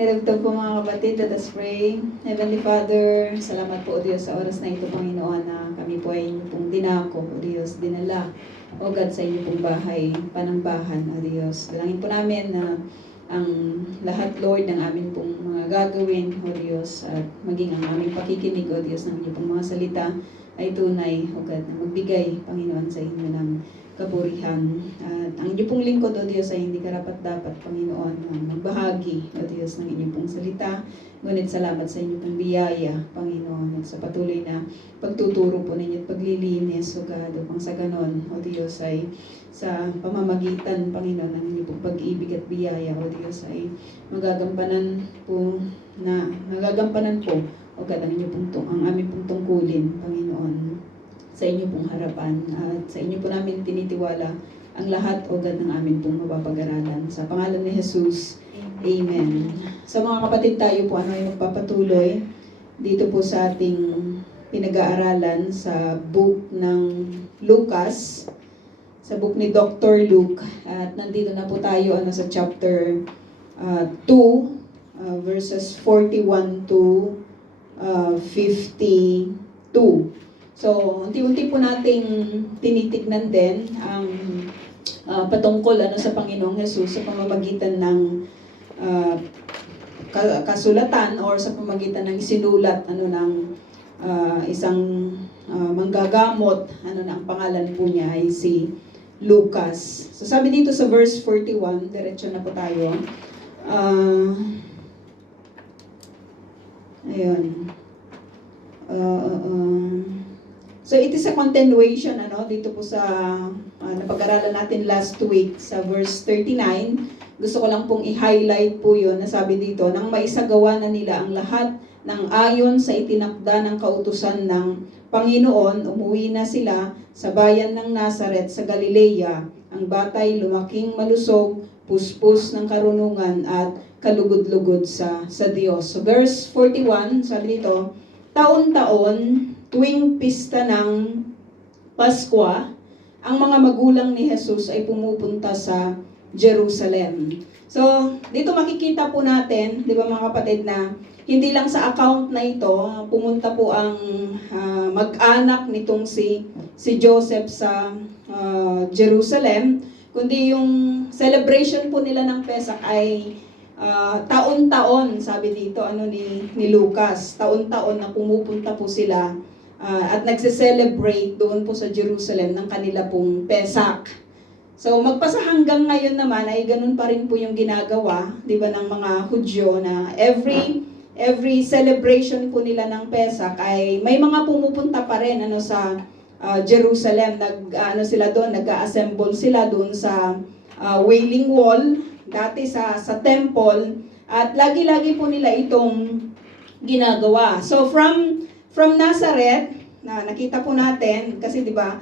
Hello po mga kapatid, let us pray. Heavenly Father, salamat po o Diyos sa oras na ito, Panginoon, na kami po ay inyo pong dinako o Diyos, dinala o God sa inyo pong bahay, panambahan o Diyos. Dalangin po namin na ang lahat, Lord, ng amin pong mga gagawin o Diyos at maging ang aming pakikinig o Diyos ng inyo pong mga salita ay tunay o God na magbigay, Panginoon, sa inyo ng kapurihan. At ang inyo pong lingkod, O Diyos, ay hindi karapat-dapat, Panginoon, na magbahagi, O Diyos, ng inyong pong salita. Ngunit salamat sa inyong pong biyaya, Panginoon, at sa patuloy na pagtuturo po ninyo at paglilinis, O God, upang sa ganon, O Diyos, ay sa pamamagitan, Panginoon, ng inyong pong pag-ibig at biyaya, O Diyos, ay magagampanan po, O God, ang inyong pong ang aming pong tungkulin, Panginoon, sa inyo pong harapan at sa inyo po namin tinitiwala ang lahat o God ng amin pong mapapag-aralan. Sa pangalan ni Jesus, Amen. So mga kapatid, tayo po ay magpapatuloy dito po sa ating pinag-aaralan sa book ng Lucas, sa book ni Dr. Luke. At nandito na po tayo sa chapter 2, verses 41 to 52. So, unti-unti po nating tinitignan din ang patungkol sa Panginoong Hesus sa pamamagitan ng kasulatan or sa pamamagitan ng isinulat ng isang manggagamot, ang pangalan po niya ay si Lucas. So, sabi dito sa verse 41, diretso na po tayo. So it is a continuation dito po sa napag-aralan natin last week sa verse 39. Gusto ko lang pong i-highlight po 'yon na sabi dito, nang maisagawa na nila ang lahat ng ayon sa itinakda ng kautusan ng Panginoon, umuwi na sila sa bayan ng Nazaret sa Galilea. Ang batay lumaking malusog, puspos ng karunungan at kalugod-lugod sa Diyos. So verse 41, sabi dito, taon-taon tuwing pista ng Pasko, ang mga magulang ni Jesus ay pumupunta sa Jerusalem. So, dito makikita po natin, di ba mga kapatid, na hindi lang sa account na ito, pumunta po ang mag-anak nitong si Joseph sa Jerusalem, kundi yung celebration po nila ng Pesach ay taon-taon, sabi dito ni Lucas, taon-taon na pumupunta po sila at nagse-celebrate doon po sa Jerusalem ng kanila pong Pesach. So magpasa hanggang ngayon naman ay ganun pa rin po yung ginagawa, 'di ba, ng mga Hudyo, na every celebration po nila ng Pesach ay may mga pumupunta pa rin sa Jerusalem. Sila doon, nag-assemble sila doon sa Wailing Wall, dati sa temple, at lagi-lagi po nila itong ginagawa. So from Nazareth, na nakita po natin, kasi di ba,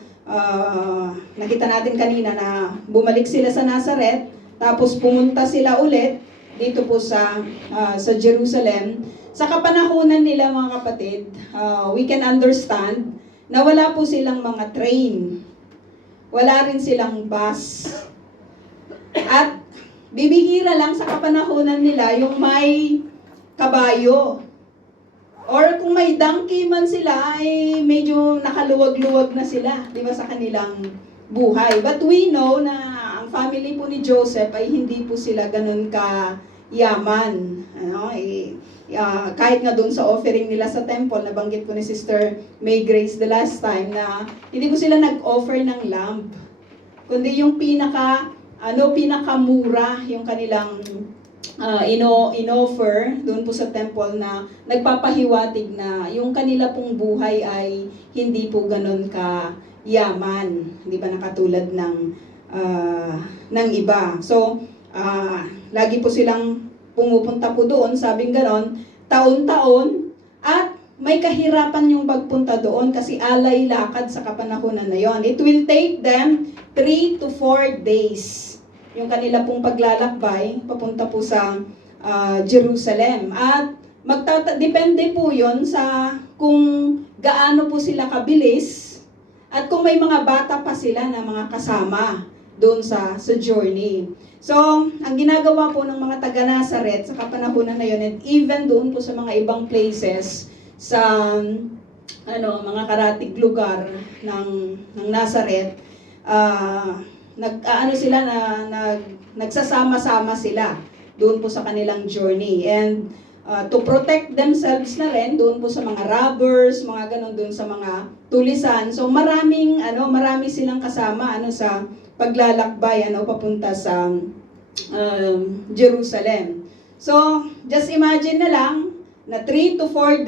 nakita natin kanina na bumalik sila sa Nazareth, tapos pumunta sila ulit dito po sa Jerusalem. Sa kapanahunan nila, mga kapatid, we can understand na wala po silang mga train. Wala rin silang bus. At bibihira lang sa kapanahunan nila yung may kabayo. Or kung may donkey man sila, ay medyo nakaluwag-luwag na sila, di ba, sa kanilang buhay. But we know na ang family po ni Joseph ay hindi po sila ganun ka-yaman. Kahit nga doon sa offering nila sa temple, nabanggit ko ni Sister May Grace the last time, na hindi po sila nag-offer ng lamb, kundi yung pinakamura yung kanilang in-offer doon po sa temple, na nagpapahiwatig na yung kanila pong buhay ay hindi po ganun ka-yaman, hindi ba, nakatulad ng iba. So, lagi po silang pumupunta po doon, sabing ganon, taon-taon, at may kahirapan yung pagpunta doon kasi alay lakad sa kapanahunan na yon. It will take them 3 to 4 days yung kanila pong paglalakbay papunta po sa Jerusalem. At depende po yon sa kung gaano po sila kabilis at kung may mga bata pa sila na mga kasama doon sa journey. So, ang ginagawa po ng mga taga Nazareth sa kapanahunan na yun, and even doon po sa mga ibang places, sa mga karatig lugar ng Nazareth, sila nagsasama-sama sila doon po sa kanilang journey. And to protect themselves na rin doon po sa mga robbers, mga ganon doon sa mga tulisan. So marami silang kasama sa paglalakbay papunta sa Jerusalem. So just imagine na lang na 3 to 4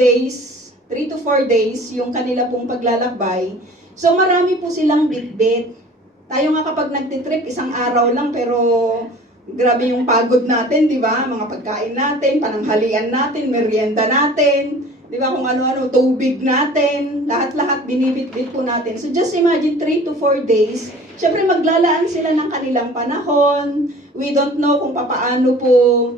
days yung kanila pong paglalakbay. So marami po silang bitbit. Tayo nga kapag nagtitrip, isang araw lang, pero grabe yung pagod natin, di ba? Mga pagkain natin, pananghalian natin, merienda natin, di ba? Kung ano-ano, tubig natin, lahat-lahat binibitbit po natin. So just imagine 3 to 4 days. Siyempre maglalaan sila ng kanilang panahon. We don't know kung papaano po,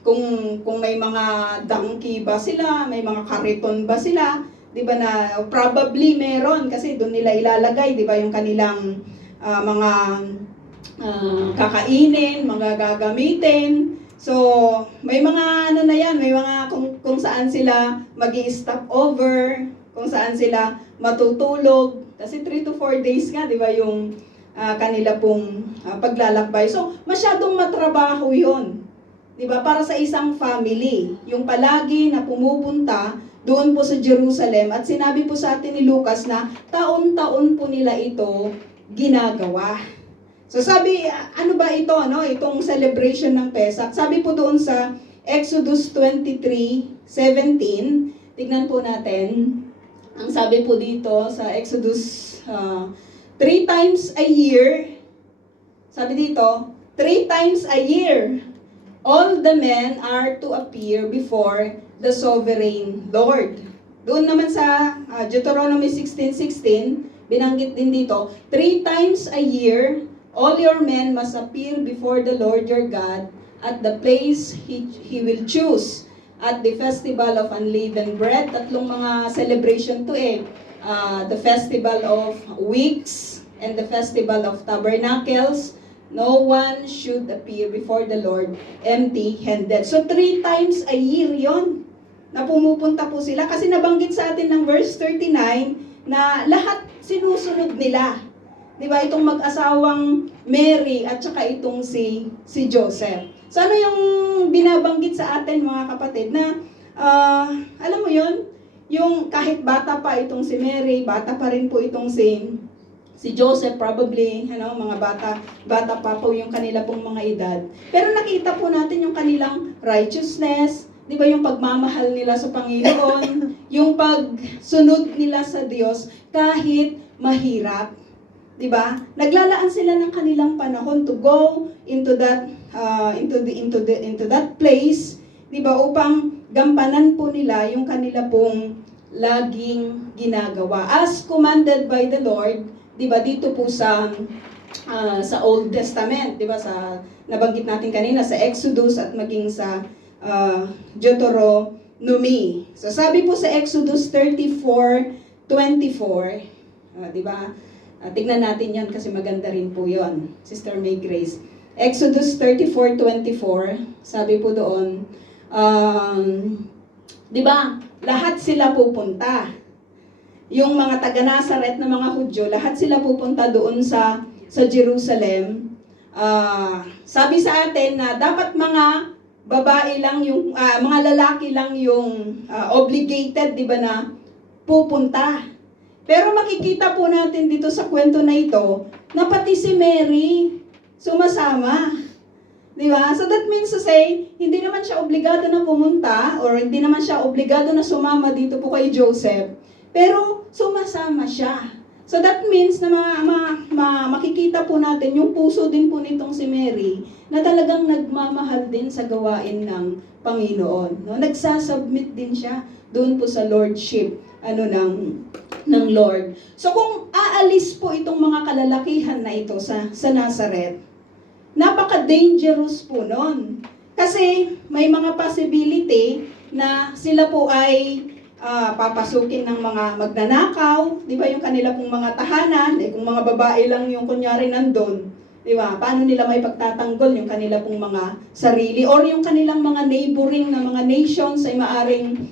kung may mga donkey ba sila, may mga kariton ba sila, di ba, na probably meron kasi doon nila ilalagay, di ba, yung kanilang mga kakainin, mga gagamitin. So, may mga may mga kung saan sila magi-stop over, kung saan sila matutulog. Kasi 3 to 4 days nga, di ba, yung kanila pong paglalakbay. So, masyadong matrabaho yon, di ba, para sa isang family. Yung palagi na pumupunta doon po sa Jerusalem, at sinabi po sa atin ni Lucas na taon-taon po nila ito ginagawa. So sabi, ano ba ito, itong celebration ng Pesach? Sabi po doon sa Exodus 23:17, tignan po natin, ang sabi po dito sa Exodus, 3 times a year, sabi dito, 3 times a year, all the men are to appear before the sovereign Lord. Doon naman sa Deuteronomy 16:16, binanggit din dito, 3 times a year, all your men must appear before the Lord your God at the place He will choose. At the festival of unleavened bread, tatlong mga celebration to the festival of weeks and the festival of tabernacles. No one should appear before the Lord empty-handed. So 3 times a year yon na pumupunta po sila, kasi nabanggit sa atin ng verse 39 na lahat sinusunod nila. Di ba? Itong mag-asawang Mary at saka itong si Joseph. So ano yung binabanggit sa atin, mga kapatid, na alam mo yun, yung kahit bata pa itong si Mary, bata pa rin po itong si Joseph, probably, mga bata pa po yung kanila pong mga edad. Pero nakita po natin yung kanilang righteousness, di ba, yung pagmamahal nila sa Panginoon, yung pagsunod nila sa Diyos kahit mahirap. Di ba? Naglalaan sila ng kanilang panahon to go into that place, di ba, upang gampanan po nila yung kanila pong laging ginagawa as commanded by the Lord, di ba, dito po sa Old Testament, di ba, sa nabanggit natin kanina sa Exodus at maging sa Deuteronomy. So sabi po sa Exodus 34:24, di ba? Tignan natin 'yan kasi maganda rin po 'yon. Sister May Grace. Exodus 34:24, sabi po doon, di ba? Lahat sila pupunta. Yung mga taga Nazareth na mga Hudyo, lahat sila pupunta doon sa Jerusalem. Sabi sa atin na dapat mga babae lang yung mga lalaki lang yung obligated, di ba, na pupunta. Pero makikita po natin dito sa kwento na ito na pati si Mary sumasama. Di ba? So that means to say, hindi naman siya obligado na pumunta or hindi naman siya obligado na sumama dito po kay Joseph, pero sumasama siya. So that means na makikita po natin yung puso din po nitong si Mary na talagang nagmamahal din sa gawain ng Panginoon. No? Nagsasubmit din siya doon po sa lordship ng Lord. So kung aalis po itong mga kalalakihan na ito sa Nazareth, napaka-dangerous po nun. Kasi may mga possibility na sila po ay papasukin ng mga magnanakaw, di ba, yung kanila pong mga tahanan, kung mga babae lang yung kunyari nandun, Di ba? Paano nila may pagtatanggol yung kanila pong mga sarili or yung kanilang mga neighboring na mga nations ay maaring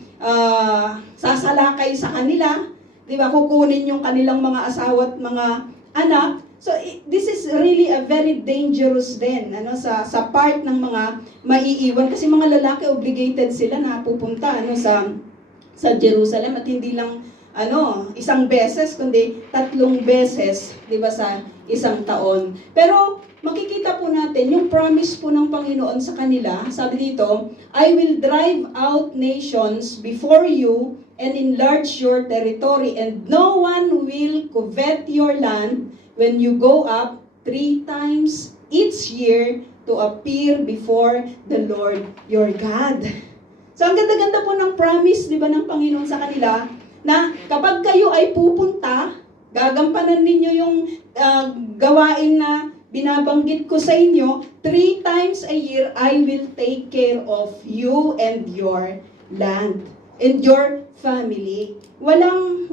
sasalakay sa kanila. Di ba? Kukunin yung kanilang mga asawa at mga anak. So this is really a very dangerous din sa part ng mga maiiwan kasi mga lalaki obligated sila na pupunta sa Jerusalem at hindi lang isang beses kundi 3 beses, 'di ba, sa isang taon. Pero makikita po natin yung promise po ng Panginoon sa kanila. Sabi dito, I will drive out nations before you and enlarge your territory, and no one will covet your land when you go up 3 times each year to appear before the Lord your God. So ang ganda-ganda po ng promise, di ba, ng Panginoon sa kanila, na kapag kayo ay pupunta, gagampanan ninyo yung gawain na binabanggit ko sa inyo, 3 times a year, I will take care of you and your land and your family. Walang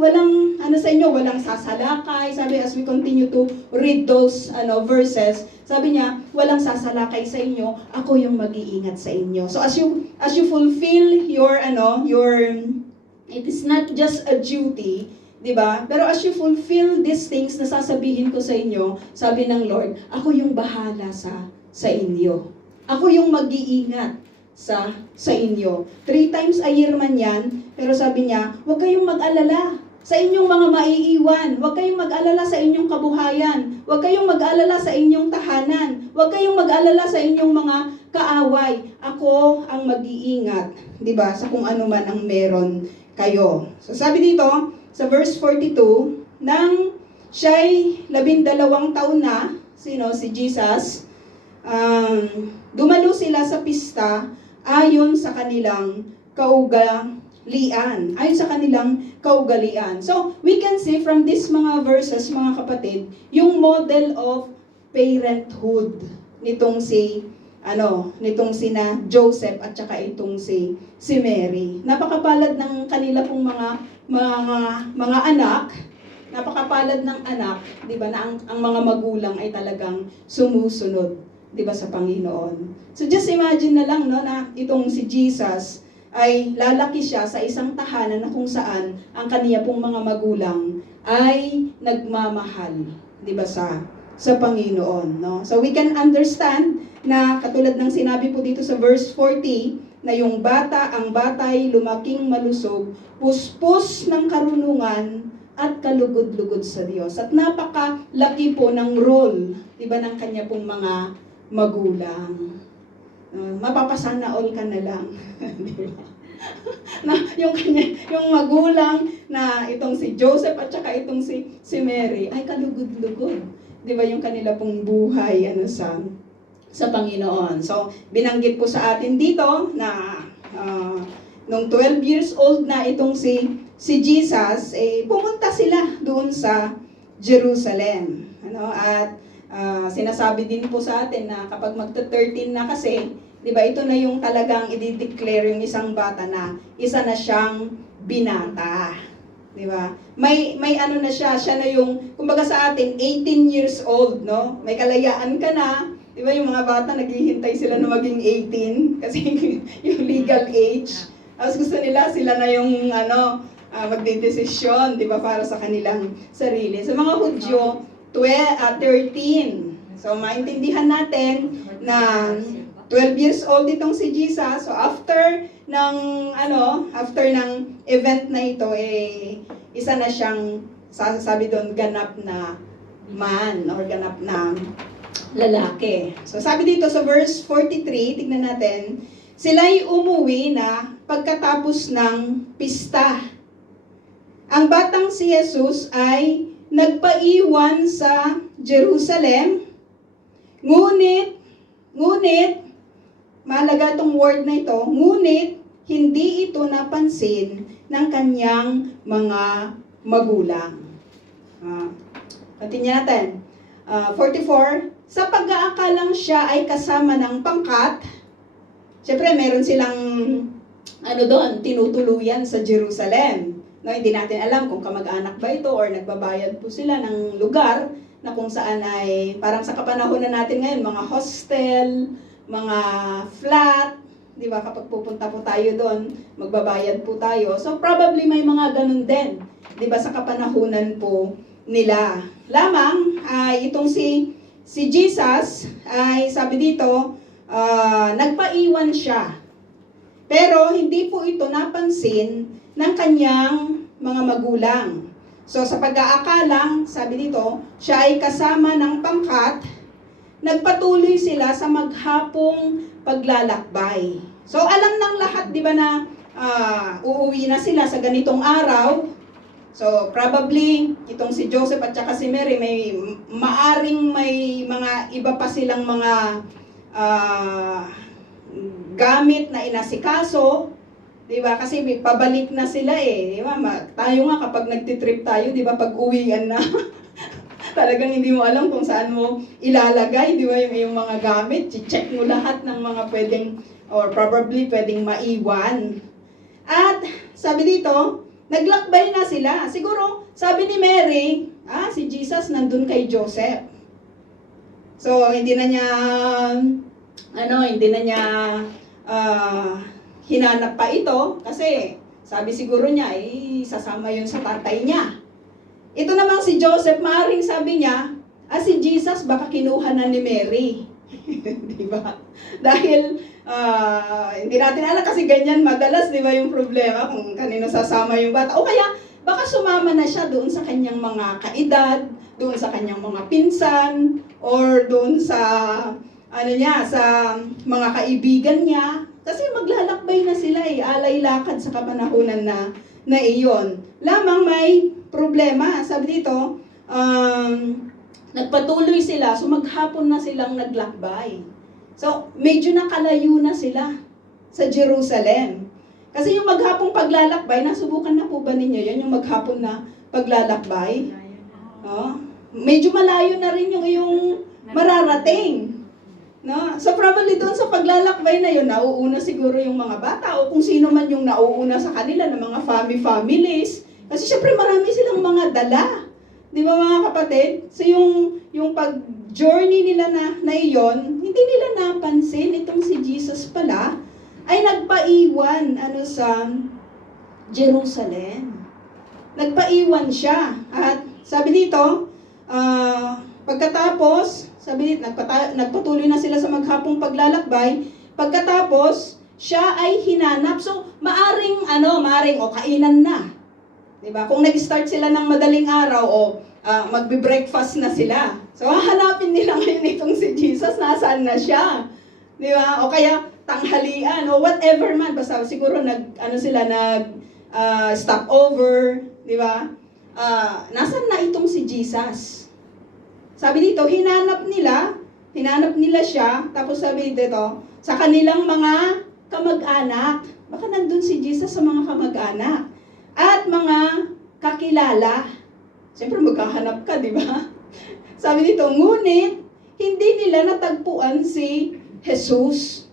sa inyo, walang sasalakay. Sabi, as we continue to read those verses, sabi niya, walang sasalakay sa inyo, ako yung mag-iingat sa inyo. So as you fulfill your it is not just a duty, di ba? Pero as you fulfill these things na sasabihin ko sa inyo, sabi ng Lord, ako yung bahala sa inyo. Ako yung mag-iingat sa inyo. 3 times a year man yan, pero sabi niya, huwag kayong mag-alala sa inyong mga maiiwan. Huwag kayong mag-alala sa inyong kabuhayan. Huwag kayong mag-alala sa inyong tahanan. Huwag kayong mag-alala sa inyong mga kaaway. Ako ang mag-iingat, di ba, sa kung ano man ang meron kayo. So sabi dito, sa verse 42, nang siya'y 12 taon na, si Jesus, dumalo sila sa pista ayon sa kanilang kaugalian. So, we can see from these mga verses, mga kapatid, yung model of parenthood nitong sina Joseph at saka itong si Mary. Napakapalad ng kanila pong mga anak. Napakapalad ng anak, 'di ba, na ang mga magulang ay talagang sumusunod, 'di ba, sa Panginoon. So just imagine na lang na itong si Jesus ay lalaki siya sa isang tahanan na kung saan ang kaniya pong mga magulang ay nagmamahal, 'di ba, sa Panginoon, no? So we can understand na katulad ng sinabi po dito sa verse 40 na ang bata'y lumaking malusog, puspos ng karunungan at kalugod-lugod sa Diyos. At napakalaki po ng role, 'di ba, ng kanya pong mga magulang. Mapapasana all ka na lang. Na yung magulang na itong si Joseph at saka itong si Mary ay kalugod-lugod. 'Di ba, yung kanila pong buhay sa Panginoon. So, binanggit po sa atin dito na nung 12 years old na itong si Jesus, pumunta sila doon sa Jerusalem. At sinasabi din po sa atin na kapag magta-13 na kasi, di ba, ito na yung talagang i-declare yung isang bata na isa na siyang binata. Di ba? May na siya na yung, kumbaga sa atin, 18 years old, no? May kalayaan ka na. Di ba, yung mga bata, naghihintay sila na maging 18 kasi yung legal age. Tapos gusto nila, sila na yung magdedesisyon, di ba, para sa kanilang sarili. Sa mga Hudyo, 13. So, maintindihan natin na 12 years old itong si Jesus. So, after ng event na ito, isa na siyang, sabi doon, ganap na man or ganap na lalaki. So, sabi dito sa verse 43, tignan natin, sila'y umuwi na pagkatapos ng pista. Ang batang si Jesus ay nagpaiwan sa Jerusalem, ngunit, mahalaga itong word na ito, ngunit hindi ito napansin ng kanyang mga magulang. Continue natin. 44, sa pag-aakalang siya ay kasama ng pangkat, siyempre meron silang tinutuluyan sa Jerusalem. No, hindi natin alam kung kamag-anak ba ito or nagbabayad po sila ng lugar na kung saan ay parang sa kapanahon na natin ngayon, mga hostel, mga flat, di ba? Kapag pupunta po tayo doon, magbabayad po tayo. So probably may mga ganun din, di ba, sa kapanahunan po nila. Lamang ay itong si Jesus ay sabi dito, nagpaiwan siya. Pero hindi po ito napansin ng kanyang mga magulang. So sa pag-aakalang, sabi dito, siya ay kasama ng pangkat, nagpatuloy sila sa maghapong paglalakbay. So alam ng lahat, di ba, na uuwi na sila sa ganitong araw. So probably itong si Joseph at saka si Mary may mga iba pa silang mga gamit na inasikaso, 'di ba? Kasi pabalik na sila eh, 'di ba? Tayo nga kapag nagti-trip tayo, 'di ba, pag-uwian na talagang hindi mo alam kung saan mo ilalagay, 'di ba, yung mga gamit. I-check mo lahat ng mga pwedeng or probably pwedeng maiwan. At sabi dito, naglakbay na sila. Siguro sabi ni Mary, si Jesus nandun kay Joseph. So hindi na niya hinanap pa ito kasi sabi siguro niya sasama yun sa tatay niya. Ito namang si Joseph, maaaring sabi niya, si Jesus baka kinuha na ni Mary. Di ba? Dahil hindi natin alam kasi ganyan madalas, di ba, yung problema kung kanino sasama yung bata. O kaya baka sumama na siya doon sa kanyang mga kaedad, doon sa kanyang mga pinsan, or doon sa sa mga kaibigan niya, kasi maglalakbay na sila alay lakad sa kapanahunan na iyon. Lamang may problema, sabi dito, nagpatuloy sila, so maghapon na silang naglakbay. So, medyo nakalayo na sila sa Jerusalem. Kasi yung maghapong paglalakbay, nasubukan na po ba ninyo yan, yung maghapon na paglalakbay? Medyo malayo na rin yung mararating. No? So probably doon sa paglalakbay na yun, nauuna siguro yung mga bata o kung sino man yung nauuna sa kanila ng mga families. Kasi syempre marami silang mga dala. Di ba, mga kapatid? So yung pag-journey nila na iyon, hindi nila napansin itong si Jesus pala ay nagpaiwan sa Jerusalem. Nagpaiwan siya. At sabi dito, pagkatapos, sabi dito, nagpatuloy na sila sa maghapong paglalakbay. Pagkatapos, siya ay hinanap. So, maaring kainan na. Diba? Kung nag-start sila ng madaling araw, magbe-breakfast na sila. So, hahanapin nila ngayon itong si Jesus, nasaan na siya. Diba? O kaya, tanghalian, o whatever man. Basta siguro stop over. Diba? Nasaan na itong si Jesus? Sabi dito, hinanap nila siya, tapos sabi dito, sa kanilang mga kamag-anak. Baka nandun si Jesus sa mga kamag-anak. At mga kakilala. Siyempre magkahanap ka, di ba? Sabi dito, ngunit, hindi nila natagpuan si Jesus.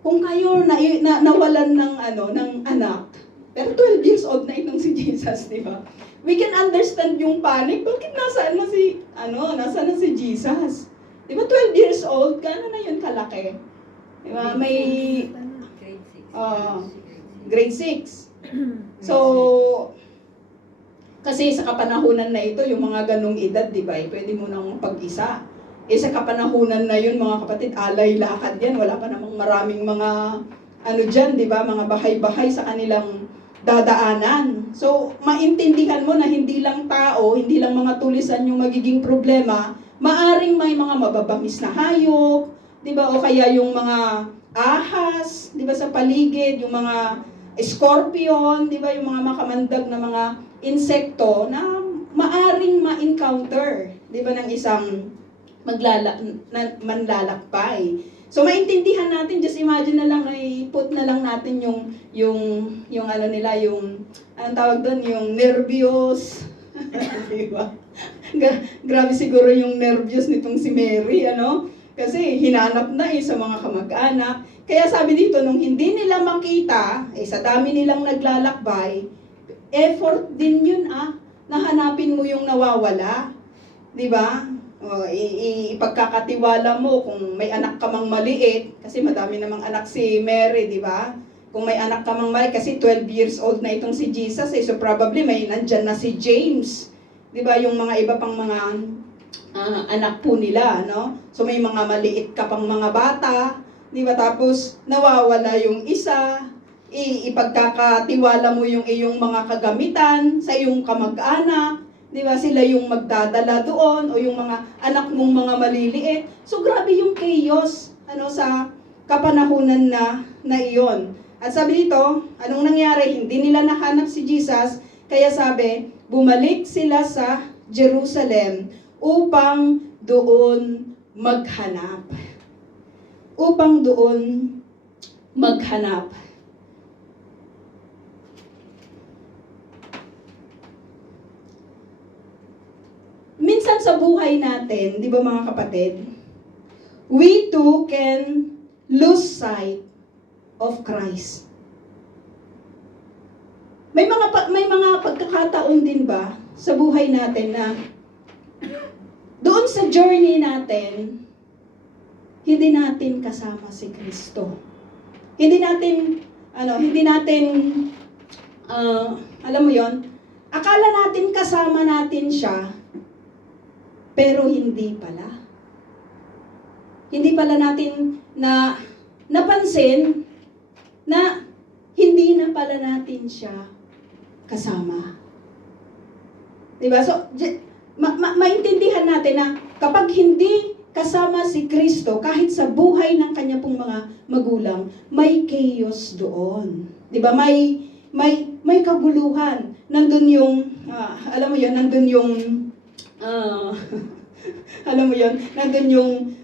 Kung kayo nawalan ng anak, pero 12 years old na itong si Jesus, di ba? We can understand yung panic. Bakit nasaan na si Jesus? Di ba 12 years old? Gaano na yun kalaki? Di ba? May grade 6. So, kasi sa kapanahunan na ito, yung mga ganong edad, di ba? Pwede mo nang pag-isa. Sa kapanahunan na yun, mga kapatid, alay lakad yan. Wala pa namang maraming mga dyan, di ba? Mga bahay-bahay sa kanilang dadaanan. So, maintindihan mo na hindi lang tao, hindi lang mga tulisan yung magiging problema, maaring may mga mababangis na hayop, di ba? O kaya yung mga ahas, di ba, sa paligid, yung mga scorpion, di ba, yung mga makamandag na mga insekto na maaring ma-encounter, di ba, ng isang manlalakbay. So maintindihan natin, just imagine na lang, put na lang natin yung anong tawag doon, yung nervyos. Diba? Grabe siguro yung nervyos nitong si Mary, Kasi hinanap na sa mga kamag-anak. Kaya sabi dito, nung hindi nila makita, sa dami nilang naglalakbay, effort din yun na hanapin mo yung nawawala. Di ba? O, ipagkakatiwala mo kung may anak ka mang maliit, kasi madami namang anak si Mary, di ba? Kung may anak ka mang maliit, kasi 12 years old na itong si Jesus, so probably may nandyan na si James. Di ba? Yung mga iba pang mga anak po nila, no? So may mga maliit ka pang mga bata, di ba? Tapos nawawala yung isa, ipagkakatiwala mo yung iyong mga kagamitan sa iyong kamag-anak, di ba? Sila yung magdadala doon o yung mga anak mong mga maliliit. So grabe yung chaos sa kapanahunan na iyon. At sabi dito, anong nangyari? Hindi nila nahanap si Jesus, kaya sabi, bumalik sila sa Jerusalem upang doon maghanap. Upang doon maghanap. Minsan sa buhay natin, di ba mga kapatid, we too can lose sight of Christ. May mga pagkakataon din ba sa buhay natin na doon sa journey natin, hindi natin kasama si Kristo. Hindi natin alam mo yon, akala natin kasama natin siya, pero hindi pala. Hindi pala natin napansin na hindi na pala natin siya kasama. Diba? So, maintindihan natin na kapag hindi kasama si Kristo, kahit sa buhay ng kanya pong mga magulang, may chaos doon. Diba? May kaguluhan. Nandun yung, alam mo yun, nandun yung, alam mo yun, nandun yung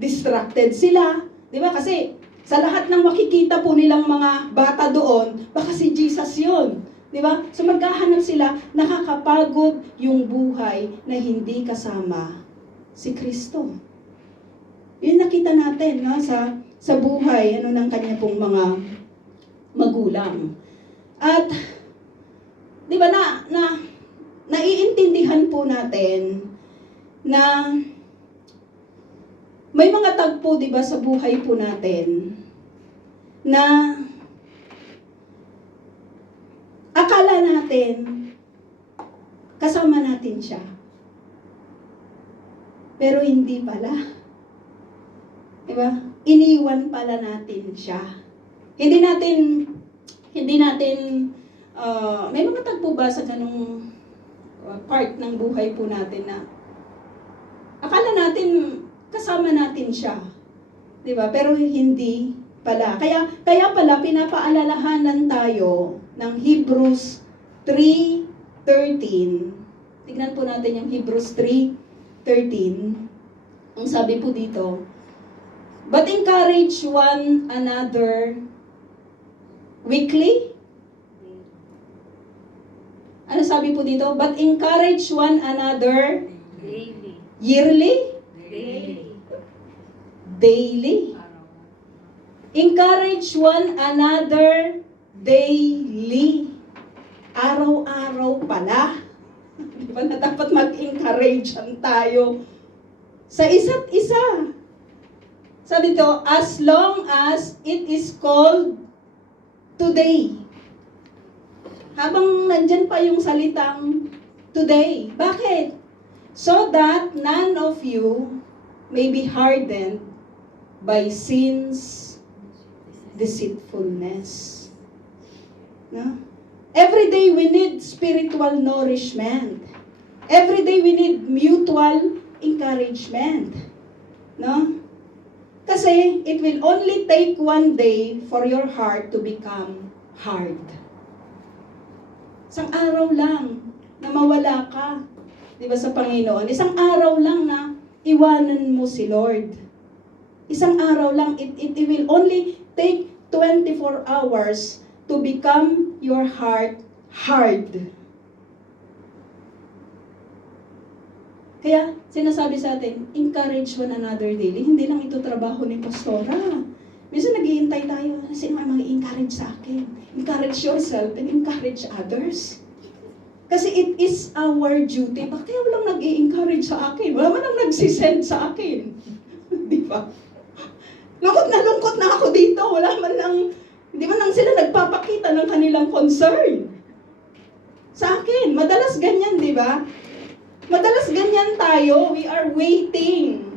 distracted sila. Diba? Kasi sa lahat ng makikita po nilang mga bata doon, baka si Jesus yun. Diba? So magkahanap sila, nakakapagod yung buhay na hindi kasama si Kristo. Yun nakita natin sa buhay ng kanya pong mga magulang. At di ba naiintindihan po natin na may mga tagpo, di ba, sa buhay po natin na akala natin kasama natin siya. Pero hindi pala. Di ba? Iniwan pala natin siya. Hindi natin may mga tagpo ba sa ganung part ng buhay po natin na akala natin kasama natin siya. 'Di ba? Pero hindi pala. Kaya pala pinapaalalahanan tayo ng Hebrews 3:13. Tignan po natin yung Hebrews 3:13. Ang sabi po dito, but encourage one another weekly. Ano sabi po dito? But encourage one another Daily. yearly? Daily. Encourage one another daily. Araw-araw pala. Di ba na dapat mag-encourage tayo sa isa't isa. Sabi dito, as long as it is called today. Habang nandyan pa yung salitang today. Bakit? So that none of you may be hardened by sin's deceitfulness. No? Every day we need spiritual nourishment. Every day we need mutual encouragement. No? Kasi it will only take one day for your heart to become hard. Isang araw lang na mawala ka, di ba, sa Panginoon. Isang araw lang na iwanan mo si Lord. Isang araw lang, it will only take 24 hours to become your heart hard. Kaya, sinasabi sa atin, encourage one another daily. Hindi lang ito trabaho ni Pastora. Minsan naghihintay tayo, sino ang mag-encourage sa akin? Encourage yourself and encourage others. Kasi it is our duty. Bakit kaya walang nag-i-encourage sa akin? Wala man ang nagsisend sa akin. Di ba? Lungkot na ako dito. Wala man lang, hindi man lang sila nagpapakita ng kanilang concern. Sa akin, madalas ganyan, di ba? Madalas ganyan tayo. We are waiting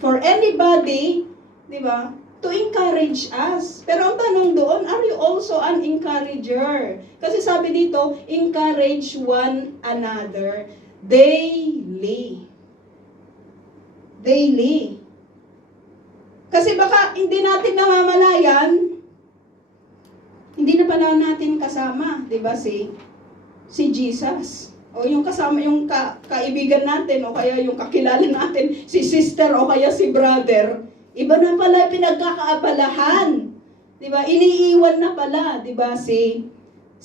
for anybody, di ba, to encourage us. Pero ang tanong doon, are you also an encourager? Kasi sabi dito, encourage one another daily. Daily. Kasi baka hindi natin namamalayan, hindi na pala natin kasama, di ba, si Jesus. O yung kasama, yung kaibigan natin, o kaya yung kakilala natin, si sister, o kaya si brother, iba na pala pinagkakaabalahan. Diba? Iniiwan na pala, diba, si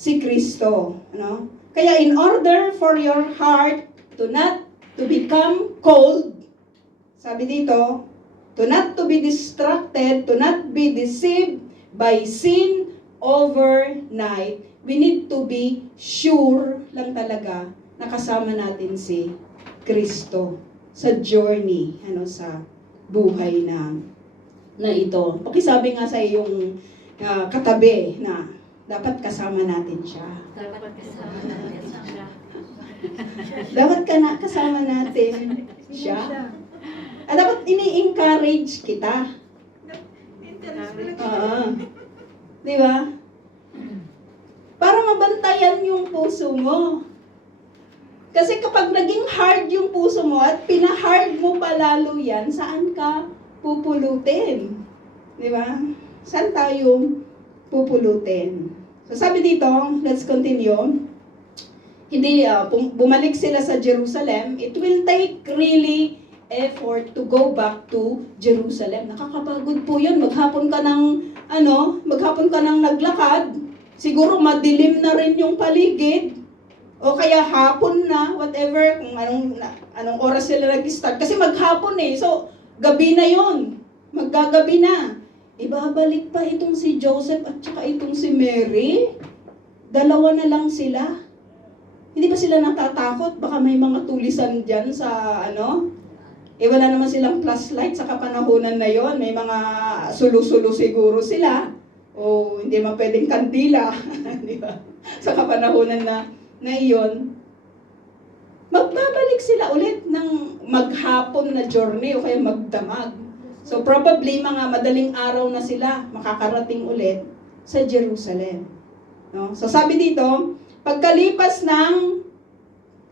Kristo. Ano? Kaya in order for your heart to become cold, sabi dito, to not to be distracted, to not be deceived by sin overnight, we need to be sure lang talaga na kasama natin si Kristo sa journey, sa buhay na ito. Pakisabi nga sa iyong katabi na dapat kasama natin siya. Dapat kasama natin siya. Dapat kasama natin siya. At dapat ini-encourage kita. Di ba? Para mabantayan yung puso mo. Kasi kapag naging hard yung puso mo at pinahard mo palalo yan, saan ka pupulutin? Di ba? Saan tayo pupulutin? So sabi dito, let's continue. Hindi, bumalik sila sa Jerusalem. It will take really effort to go back to Jerusalem. Nakakapagod po yun. Maghapon ka ng naglakad. Siguro madilim na rin yung paligid. O kaya hapon na, whatever, kung anong oras sila nag-start. Kasi maghapon So, gabi na yon. Maggagabi na. Ibabalik pa itong si Joseph at saka itong si Mary. Dalawa na lang sila. Hindi ba sila natatakot? Baka may mga tulisan dyan sa wala naman silang flashlight sa kapanahunan na yon. May mga sulu-sulu siguro sila. O hindi man pwedeng kandila. Di ba? Sa kapanahunan na iyon, magbabalik sila ulit ng maghapon na journey o kaya magdamag. So probably mga madaling araw na sila makakarating ulit sa Jerusalem. No? So sabi dito, pagkalipas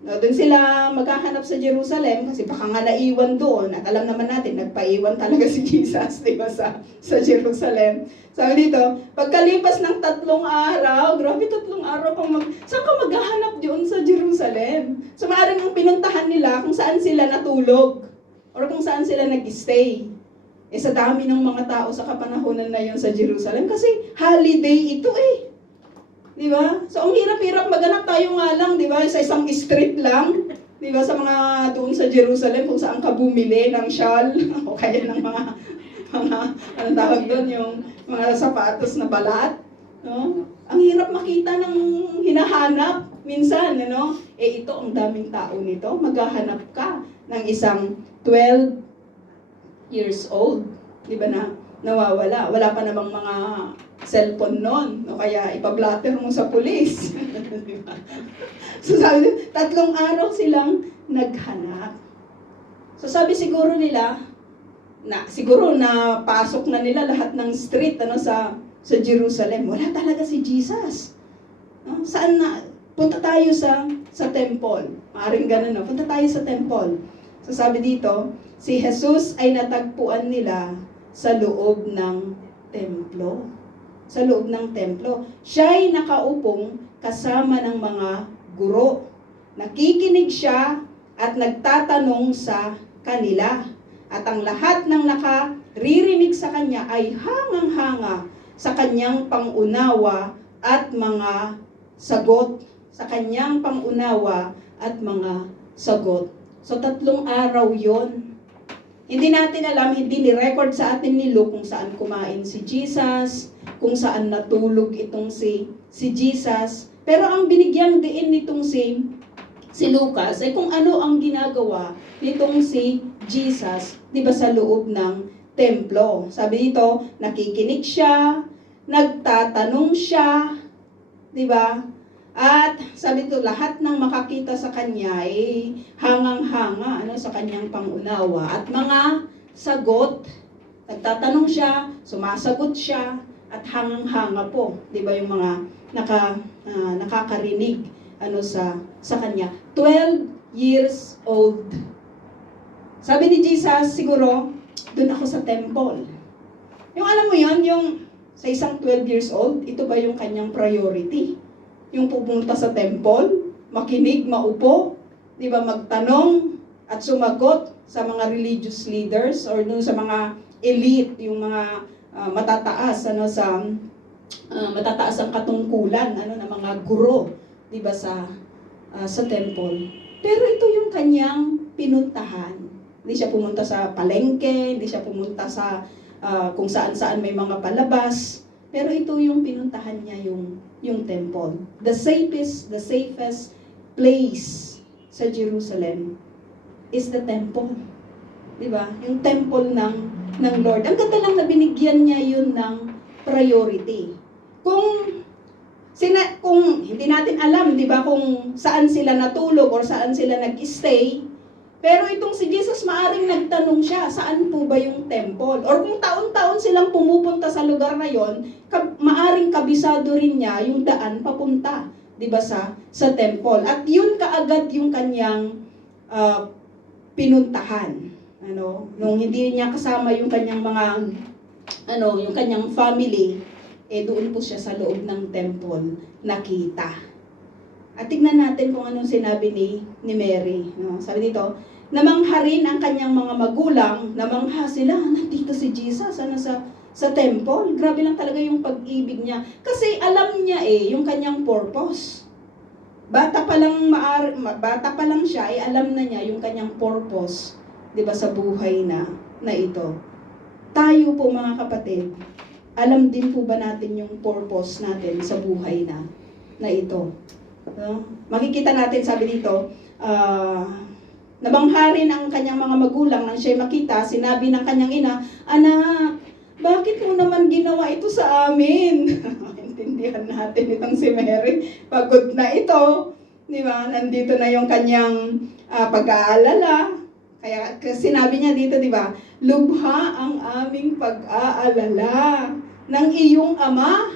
doon sila maghahanap sa Jerusalem kasi baka nga naiwan doon at alam naman natin, nagpaiwan talaga si Jesus, di ba, sa Jerusalem. Sabi dito, pagkalipas ng 3 araw, grabe 3 araw saan ka maghahanap doon sa Jerusalem? So maaaring ang pinuntahan nila kung saan sila natulog or kung saan sila nag-stay. Sa dami ng mga tao sa kapanahonan na yon sa Jerusalem kasi holiday ito Di ba? So, ang hirap-hirap maganap tayo nga lang, di ba? Sa isang street lang, di ba? Sa mga doon sa Jerusalem, kung saan ka bumili ng shawl, o kaya ng mga anong tawag doon, yung mga sapatos na balat. No? Ang hirap makita ng hinahanap minsan, ito, ang daming tao nito. Maghahanap ka ng isang 12 years old. Di ba na? Nawawala. Wala pa namang mga cellphone noon, o kaya ipablatter mo sa pulis. So sabi, 3 araw silang naghanap. So sabi siguro nila, siguro na pasok na nila lahat ng street sa Jerusalem. Wala talaga si Jesus. No? Saan na? Punta tayo sa temple. Maaring ganun, punta tayo sa temple. So sabi dito, si Jesus ay natagpuan nila sa loob ng templo. Sa loob ng templo. Siya'y nakaupong kasama ng mga guro. Nakikinig siya at nagtatanong sa kanila. At ang lahat ng nakaririnig sa kanya ay hangang-hanga sa kanyang pangunawa at mga sagot. Sa kanyang pangunawa at mga sagot. So 3 araw yon. Hindi natin alam, hindi ni-record sa atin ni Luke kung saan kumain si Jesus, kung saan natulog itong si Jesus. Pero ang binigyang diin nitong si Lucas ay kung ano ang ginagawa nitong si Jesus, 'di ba, sa loob ng templo. Sabi dito, nakikinig siya, nagtatanong siya, 'di ba? At sabi dito, lahat ng makakita sa kanya ay hangang-hanga sa kanyang pangunawa at mga sagot. Nagtatanong siya, sumasagot siya, at hangang-hanga po, 'di ba, yung mga nakakarinig sa kanya. 12 years old. Sabi ni Jesus, siguro doon ako sa temple. Yung alam mo yon, yung sa isang 12 years old, ito ba yung kanyang priority? Yung pupunta sa temple, makinig, maupo, 'di ba, magtanong at sumagot sa mga religious leaders or dun sa mga elite, yung mga matataas matataas ang katungkulan ng mga guro, 'di ba, sa temple. Pero ito yung kanyang pinuntahan. Hindi siya pumunta sa palengke, hindi siya pumunta sa kung saan-saan may mga palabas. Pero ito yung pinuntahan niya, yung temple. The safest place sa Jerusalem is the temple. 'Di ba? Yung temple ng Lord. Ang ganda lang na binigyan niya yun ng priority. Kung hindi natin alam, 'di ba, kung saan sila natulog or saan sila nag-stay, pero itong si Jesus, maaring nagtanong siya, saan po ba yung temple? Or kung taon-taon silang pumupunta sa lugar na yon, maaring kabisado rin niya yung daan papunta, 'di ba, sa temple. At yun kaagad yung kanyang pinuntahan. Nung hindi niya kasama yung kanyang yung kanyang family, doon po siya sa loob ng temple nakita. At tignan natin kung anong sinabi ni Mary. Sabi dito, namangha rin ang kanyang mga magulang, namangha sila, nandito si Jesus, sa temple. Grabe lang talaga yung pag-ibig niya. Kasi alam niya yung kanyang purpose. Bata pa lang siya, alam na niya yung kanyang purpose, 'di ba, sa buhay na ito. Tayo po, mga kapatid, alam din po ba natin yung purpose natin sa buhay na ito? Makikita natin, sabi dito, nabangha rin ang kanyang mga magulang nang siya'y makita, sinabi ng kanyang ina, "Anak, bakit mo naman ginawa ito sa amin?" Intindihan natin itong si Mary. Pagod na ito, di ba? Nandito na yung kanyang pag-aalala. Kaya sinabi niya dito, di ba? Lubha ang aming pag-aalala ng iyong ama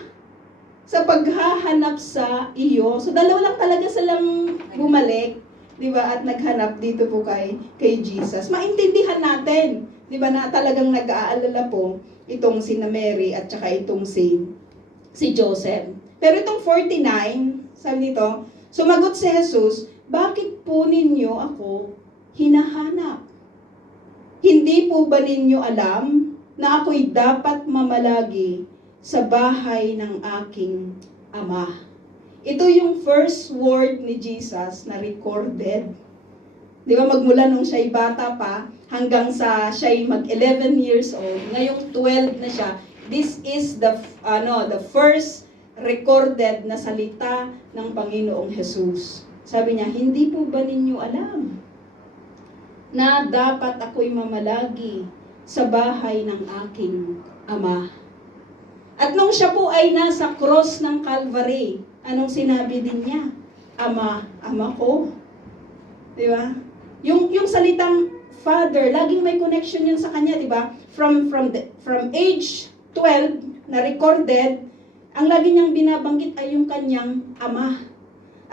sa paghahanap sa iyo. So dalawa lang talaga silang bumalik, 'di ba? At naghanap dito po kay Jesus. Maintindihan natin, 'di ba, na talagang nag-aalala po itong si Mary at saka itong si Joseph. Pero itong 49, sabi dito, sumagot si Jesus, "Bakit po ninyo ako hinahanap? Hindi po ba ninyo alam na ako'y dapat mamalagi sa bahay ng aking ama?" Ito yung first word ni Jesus na recorded. Di ba, magmula nung siya'y bata pa hanggang sa siya'y mag-11 years old, ngayong 12 na siya, this is the first recorded na salita ng Panginoong Jesus. Sabi niya, hindi po ba ninyo alam na dapat ako'y mamalagi sa bahay ng aking ama? At nung siya po ay nasa cross ng Calvary, anong sinabi din niya? Ama ko. Di ba? Yung salitang Father, laging may connection yun sa kanya, di ba? From age 12 na recorded, ang lagi niyang binabanggit ay yung kanyang ama.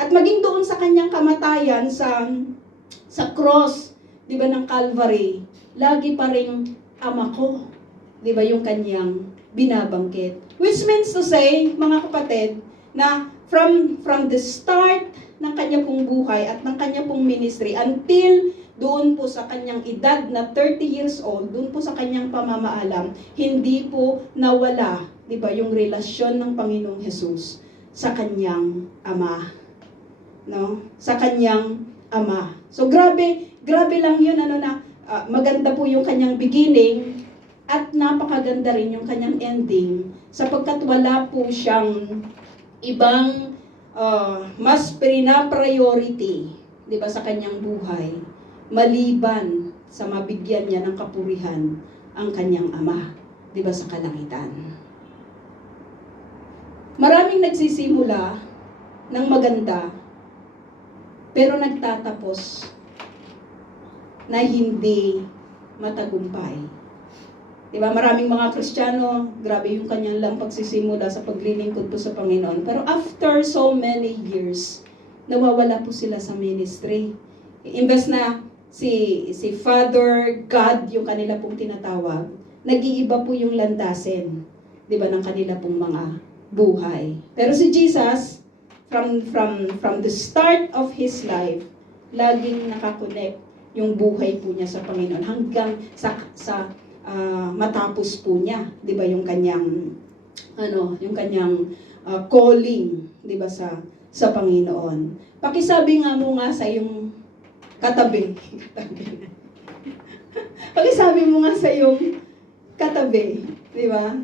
At maging doon sa kanyang kamatayan sa cross, di ba, ng Calvary, lagi pa ring ama ko, di ba, yung kanyang binabanggit. Which means to say, mga kapatid, na from the start ng kanya pong buhay at ng kanya pong ministry until doon po sa kanyang edad na 30 years old, doon po sa kanyang pamamaalam, hindi po nawala, di ba, yung relasyon ng Panginoong Hesus sa kanyang ama. No? Sa kanyang ama. So grabe lang yun, maganda po yung kanyang beginning at napakaganda rin yung kanyang ending sapagkat wala po siyang ibang mas pina-priority, di ba, sa kanyang buhay, maliban sa mabigyan niya ng kapurihan ang kanyang ama, di ba, sa kalangitan. Maraming nagsisimula ng maganda, pero nagtatapos na hindi matagumpay. Diba? Maraming mga Kristiyano, grabe yung kanyang lang pagsisimula sa paglilingkod po sa Panginoon. Pero after so many years, nawawala po sila sa ministry. Imbes na si Father God, yung kanila pong tinatawag, nag-iiba po yung landasin, diba, ng kanila pong mga buhay. Pero si Jesus, from the start of His life, laging nakakonect yung buhay po niya sa Panginoon hanggang sa matapos po niya, 'di ba, yung kanyang calling, 'di ba, sa Panginoon. Pakisabi nga mo nga sa yung katabi. Pakisabi mo nga sa yung katabi, 'di ba?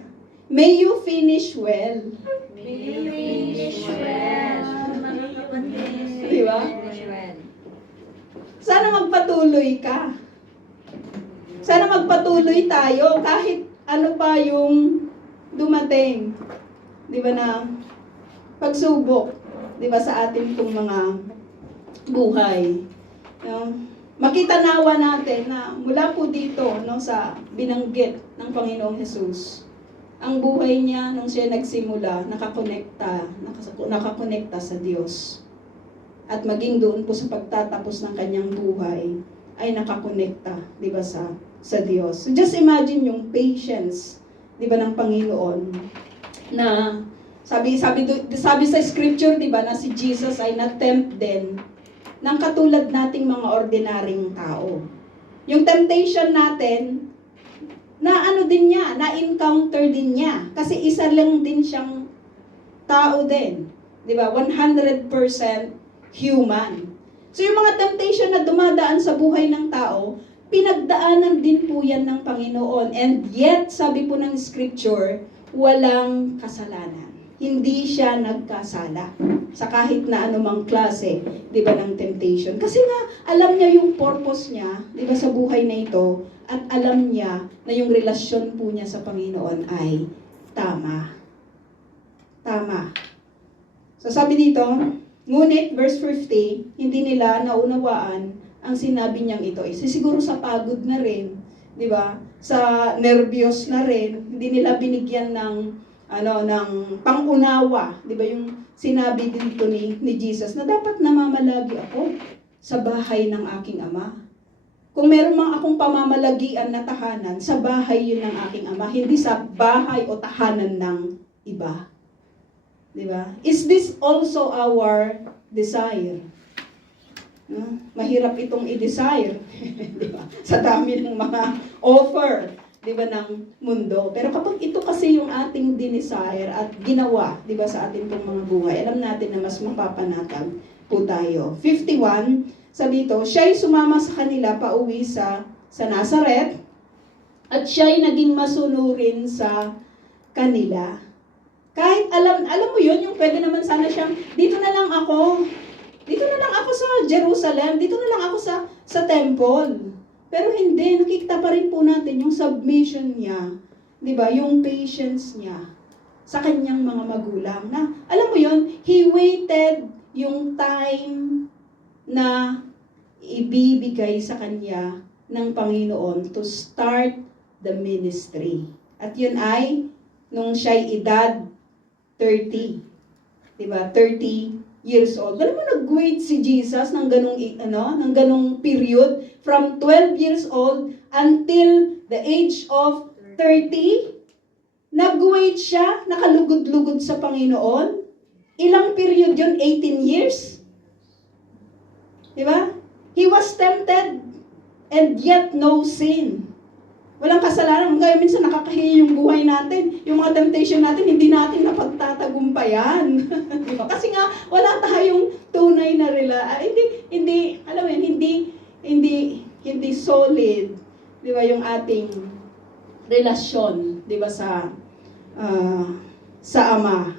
May you finish well. May you finish well. Di ba? Sana magpatuloy ka. Sana magpatuloy tayo kahit ano pa yung dumating. Di ba, na pagsubok, di ba, sa ating pong mga buhay. Makita nawa natin na mula po dito, no, sa binanggit ng Panginoong Jesus, ang buhay niya nung siya nagsimula, nakakonekta sa Diyos. At maging doon po sa pagtatapos ng kanyang buhay, ay nakakonekta, di ba, sa Diyos. So just imagine yung patience, di ba, ng Panginoon, na sabi sa scripture, di ba, na si Jesus ay na-tempt din ng katulad nating mga ordinaryong tao. Yung temptation natin, na ano din niya, na-encounter din niya. Kasi isa lang din siyang tao din. Di ba? 100% human. So yung mga temptation na dumadaan sa buhay ng tao, pinagdaanan din po yan ng Panginoon. And yet, sabi po ng scripture, walang kasalanan. Hindi siya nagkasala sa kahit na anumang klase, di ba, ng temptation. Kasi nga, alam niya yung purpose niya, di ba, sa buhay na ito, at alam niya na yung relasyon po niya sa Panginoon ay tama. Tama. So sabi dito, ngunit, verse 50, hindi nila naunawaan ang sinabi niyang ito. Siguro sa pagod na rin, di ba? Sa nervyos na rin, hindi nila binigyan ng pangunawa, di ba, yung sinabi dito ni Jesus na dapat namamalagi ako sa bahay ng aking ama. Kung meron mang akong pamamalagian na tahanan, sa bahay yun ng aking ama, hindi sa bahay o tahanan ng iba. Di ba? Is this also our desire? No? Mahirap itong i-desire, di ba? Sa dami ng mga offer, di ba, ng mundo. Pero kapag ito kasi yung ating dinesire at ginawa, di ba, sa ating pong mga buhay, alam natin na mas mapapanatag po tayo. 51, sabi ito, siya'y sumama sa kanila pauwi sa Nazaret at siya'y naging masunurin sa kanila. Kahit alam mo yun, yung pwede naman sana siyang, dito na lang ako sa Jerusalem, dito na lang ako sa temple. Pero hindi, nakikita pa rin po natin yung submission niya, di ba, yung patience niya sa kanyang mga magulang. Na, alam mo yun, he waited yung time na ibibigay sa kanya ng Panginoon to start the ministry. At yun ay, nung siya'y edad 30, di ba, 30 years old. Alam mo, nag-wait si Jesus ng ganong period, from 12 years old until the age of 30. Nag-wait siya, nakalugod-lugod sa Panginoon. Ilang period yun? 18 years? Di ba? He was tempted and yet no sin. Walang kasalanan. Kaya minsan nakakahiya yung buhay natin. Yung mga temptation natin, hindi natin napagtatagumpayan. Diba? Kasi nga, wala tayong tunay na hindi solid, di ba, yung ating relasyon, di ba, sa Ama.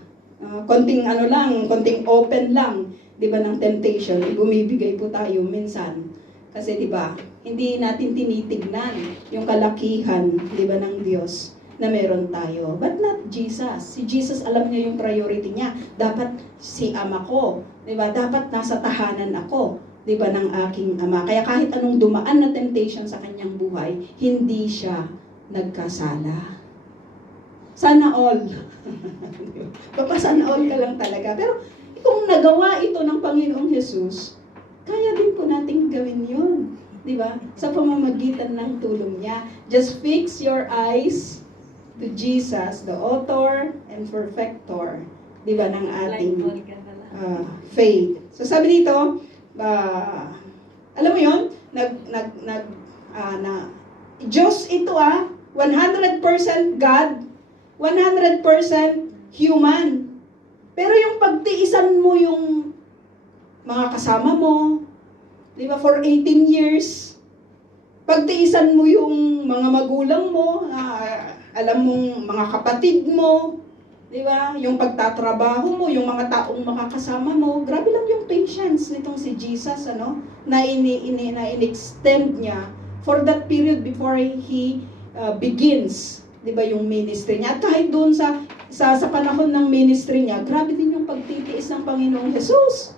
konting ano lang, konting open lang, 'di ba, ng temptation, bumibigay po tayo minsan. Kasi 'di ba, hindi natin tinitignan yung kalakihan, 'di ba, ng Diyos na meron tayo. But not Jesus. Si Jesus, alam niya yung priority niya. Dapat si ama ko, 'di ba? Dapat nasa tahanan ako, 'di ba, ng aking ama. Kaya kahit anong dumaan na temptation sa kanyang buhay, hindi siya nagkasala. Sana all. Sana all ka lang talaga. Pero kung nagawa ito ng Panginoong Jesus, kaya din po nating gawin yun. Di ba? Sa pamamagitan ng tulong niya. Just fix your eyes to Jesus, the author and perfecter, di ba, ng ating faith. So sabi dito, alam mo yun, Diyos ito 100% God, 100% human. Pero yung pagtiisan mo yung mga kasama mo, di ba, for 18 years, pagtiisan mo yung mga magulang mo, alam mong mga kapatid mo, di ba, yung pagtatrabaho mo, yung mga taong makakasama mo, grabe lang yung patience nitong si Jesus, na in-extend niya for that period before he begins, di ba, yung ministry niya. At kahit doon sa panahon ng ministry niya, grabe din yung pagtitiis ng Panginoong Jesus.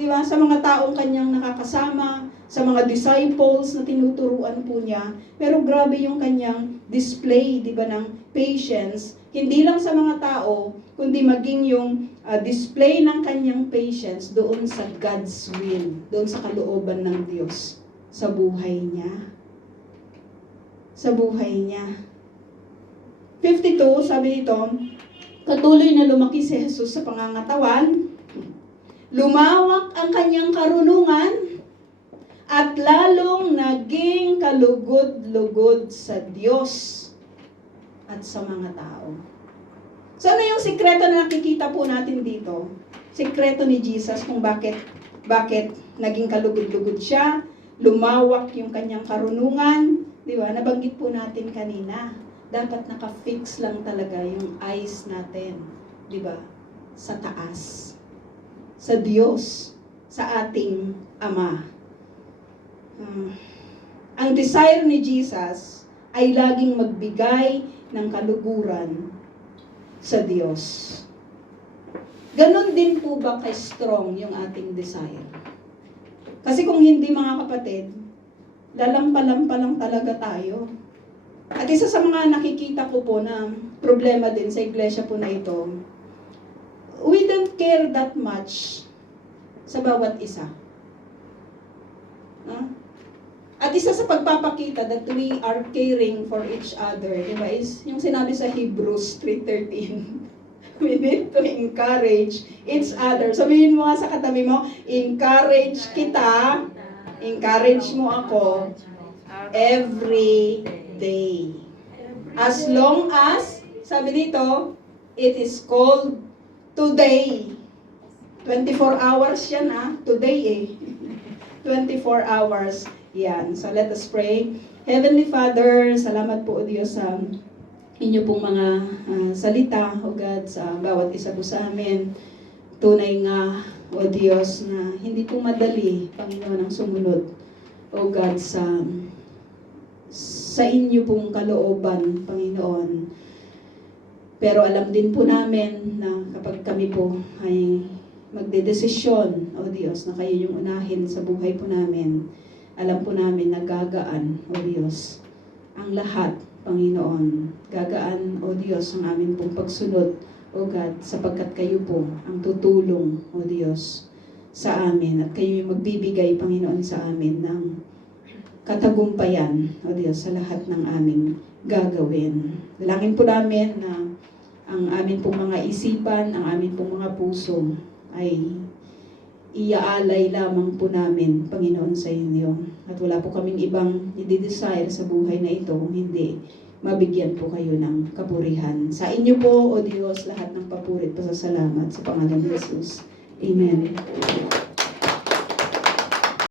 Di ba? Sa mga taong kanyang nakakasama, sa mga disciples na tinuturuan po niya. Pero grabe yung kanyang display, di ba, ng patience. Hindi lang sa mga tao, kundi maging yung display ng kanyang patience doon sa God's will, doon sa kalooban ng Diyos sa buhay niya. Sa buhay niya. 52, sabi dito, patuloy na lumaki si Jesus sa pangangatawan, lumawak ang kanyang karunungan, at lalong naging kalugod-lugod sa Diyos at sa mga tao. So ano yung sikreto na nakikita po natin dito? Sikreto ni Jesus kung bakit naging kalugod-lugod siya, lumawak yung kanyang karunungan, di ba? Nabanggit po natin kanina. Dapat naka-fix lang talaga yung eyes natin, di ba? Sa taas. Sa Diyos, sa ating Ama. Ang desire ni Jesus ay laging magbigay ng kaluguran sa Diyos. Ganon din po ba ka-strong yung ating desire? Kasi kung hindi, mga kapatid, lalampa-lampa lang talaga tayo. At isa sa mga nakikita ko po na problema din sa iglesia po na ito, we don't care that much sa bawat isa. At isa sa pagpapakita that we are caring for each other, diba, is yung sinabi sa Hebrews 3:13. We need to encourage each other. Sabihin mo nga sa katabi mo, encourage kita, encourage mo ako every day. As long as, sabi dito, it is called today. 24 hours yan today 24 hours yan. So let us pray. Heavenly Father, salamat po o Diyos sa inyo pong mga salita, O God, sa bawat isa po sa amin. Tunay nga, O Diyos, na hindi po madali, Panginoon, ang sumunod, O God, sa inyo pong kalooban, Panginoon. Pero alam din po namin na kapag kami po ay magdedesisyon, O Diyos, na kayo yung unahin sa buhay po namin, alam po namin na gagaan, O Diyos, ang lahat, Panginoon. Gagaan, O Diyos, ang amin pong pagsunod, O God, sapagkat kayo po ang tutulong, O Diyos, sa amin. At kayo yung magbibigay, Panginoon, sa amin ng katagumpayan, O Diyos, sa lahat ng aming gagawin. Dalangin po namin na ang amin pong mga isipan, ang amin pong mga puso ay iaalay lamang po namin, Panginoon, sa inyo. At wala po kaming ibang i-desire sa buhay na ito, hindi mabigyan po kayo ng kapurihan. Sa inyo po, O Diyos, lahat ng papurit, pasasalamat sa pangalan ni Jesus. Amen.